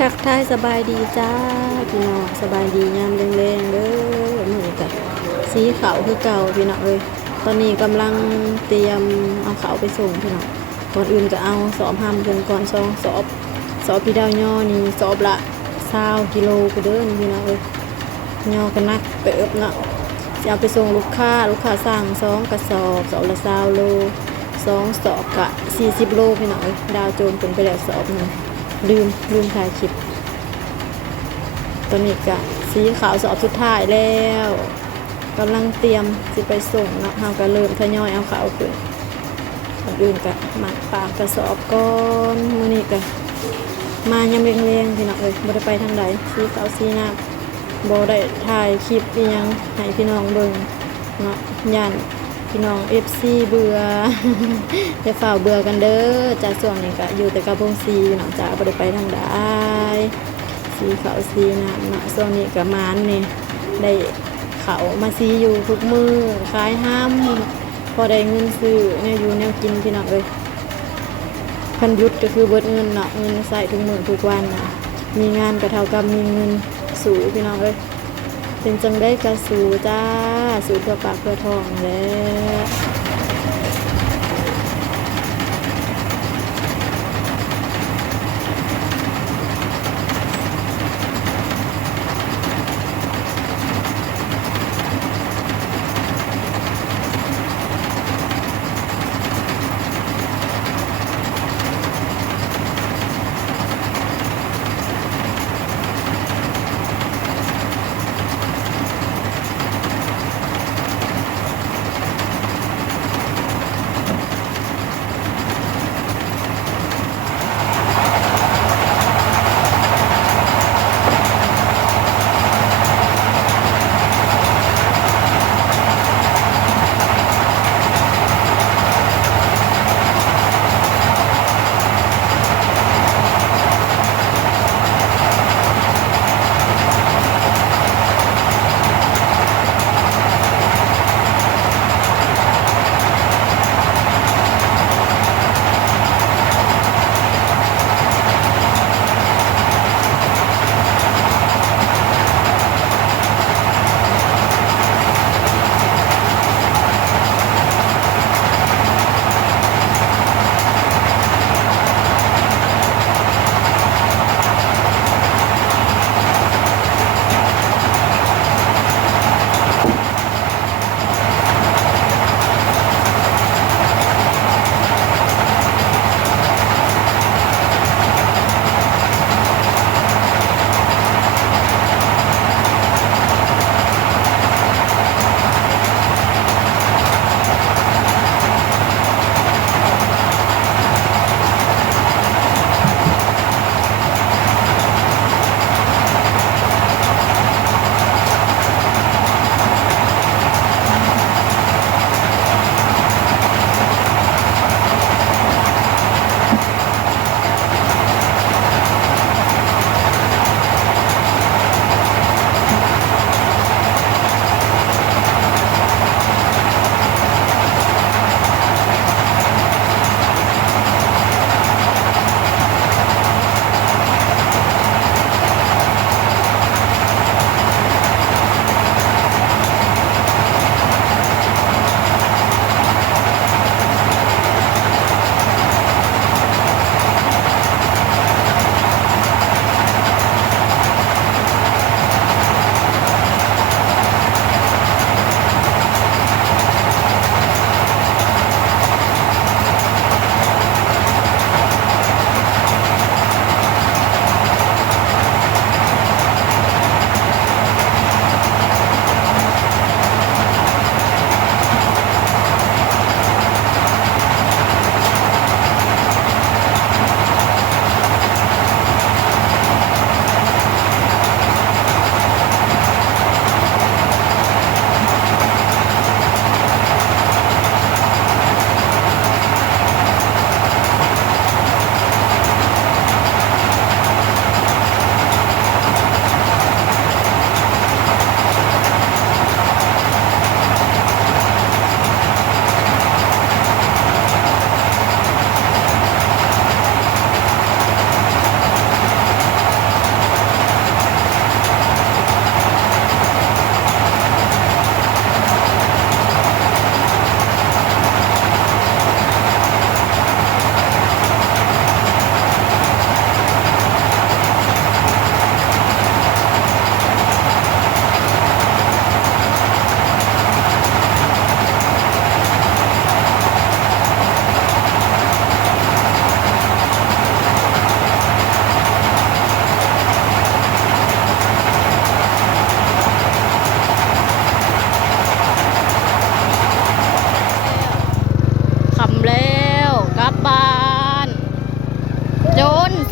ทักทายสบายดีจ้าพี่น้องสบายดียามแรงๆเด้อมื้อกับสีขาวคือเก่าพี่น้องเอ้ยตอนนี้กำลังเตรียมเอาเขาวไปส่งพี่น้องก่อนอื่นก็เอาสอบห้ำเพิ่นก่อนสอบพี่ดาวย่อนี่สอบละ20กิโลกูเด้อนี่พี่น้องเอ้ยย่อก็นักเติบเนาะจะเอาไปส่งลูกค้าสั่ง2 กระสอบละ20 โล2 สอบกะ40 โลพี่น้องเอ้ยดาวโจมเพิ่นไปแล้วสอบหนึงลืมถ่ายคลิปตอนนี้ก็สีขาวสอบสุดท้ายแล้วกำลังเตรียมสิไปส่งเนาะเฮาก็เริ่มทยอยเอาขาวขึ้นคนอื่นก็มัดปากกระสอบก่อนมื้อนี้ก็มายามแรงๆพี่น้องเอ้ยบ่ได้ไปทางใดสีขาวสีน้ำบ่ได้ถ่ายคลิปอีหยังให้พี่น้องเบิ่งเนาะย่านพี่น้อง FC เบื่อ อย่าฝ่าเบื่อกันเด้อจ้าช่วงนี้ก็อยู่แต่กับพงซีเนาะจ้าบ่ได้ไปทางใดสีขาวสีน้ำเนาะช่วงนี้ก็มานนี่ได้เขามาซีอยู่ทุกมื้อขายห้ามพอได้เงินซื้อแนวอยู่แนวกินพี่น้องเอ้ยคันหยุดก็คือเบิดเงินเนาะเงินใส่ทุกมื้อทุกวันน่ะมีงานก็เท่ากับมีเงินสู่พี่น้องเอ้ยเป็นจังได้ก็สู่จ้าสู่เพื่อปากเพื่อท้องแหล้ว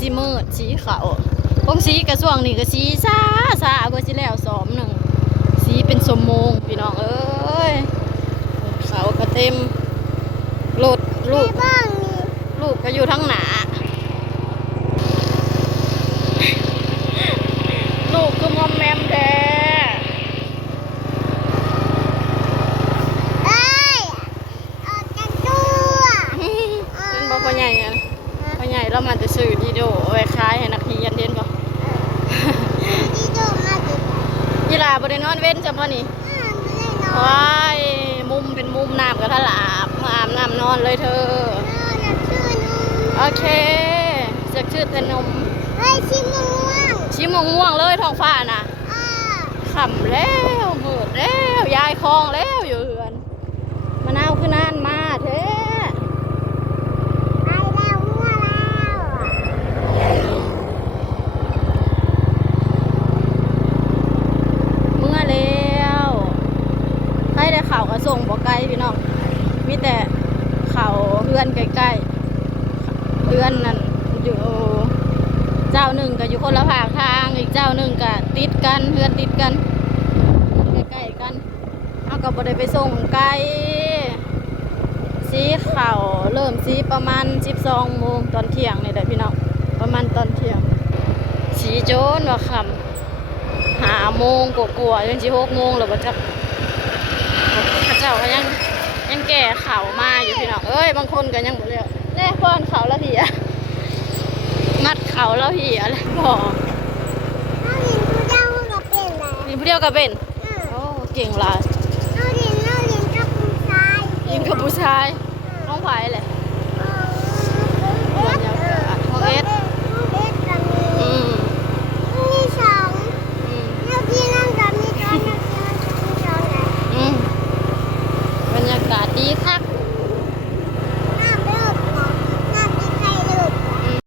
สิมืดสีเขาพงสีกระช่วงนี่ก็สีซ่าเพื่อสิแล้วซ้อมหนึ่งสีเป็นสมโมงพี่น้องเอ้ยเขาก็เต็มรถลูกก็อยู่ทั้งหนาลูกก็มอมแมมแท้เป็นบ่พ่อใหญ่ไงพ่อใหญ่เรามาจะซื้อดีโดไว้ขายให้นักเรียนเรียนก่อนยีราบริโนอนเว้นจำพ่อนี่ว้ายมุมเป็นมุมน้ำกระทะลาบมาอาบน้ำนอนเลยเธอโอเคจะชื่อแต่นมชิมม่วงเลยท้องฟ้าน่ะขำแล้วมืดแล้วยายคลองแล้วอยู่เหือนมะนาวคือนานมาเท่เมื่อแล้วให้ได้ข่าวกระส่งบ่ไกลพี่น้องมีแต่ข่าวเพื่อนใกล้ๆเพื่อนนั่นอยู่เจ้าหนึ่งก็อยู่คนละภาคทางอีกเจ้าหนึ่งก็ติดกันเพื่อนติดกันใกล้ๆกันเอาก็บ่ได้ไปส่งไกลสีข่าวเริ่มสีประมาณ12 โมงตอนเที่ยงนี่แหละพี่น้องประมาณตอนเที่ยงสีโจนว่าค่ำ5 โมงกว่าๆจนสิ6 โมงแล้วบ่จักข้าเจ้าก็ยังแก่ข่าวมาอยู่พี่น้องเอ้ยบางคนก็ยังบ่เรียกแน่ป้อนข่าวละเหียมัดเขาแล้วเหียอะไรบอกลินผู้เดียวก็เป็นโอ้เก่งหลายยิงกับผู้ชายน้องไผ่เลย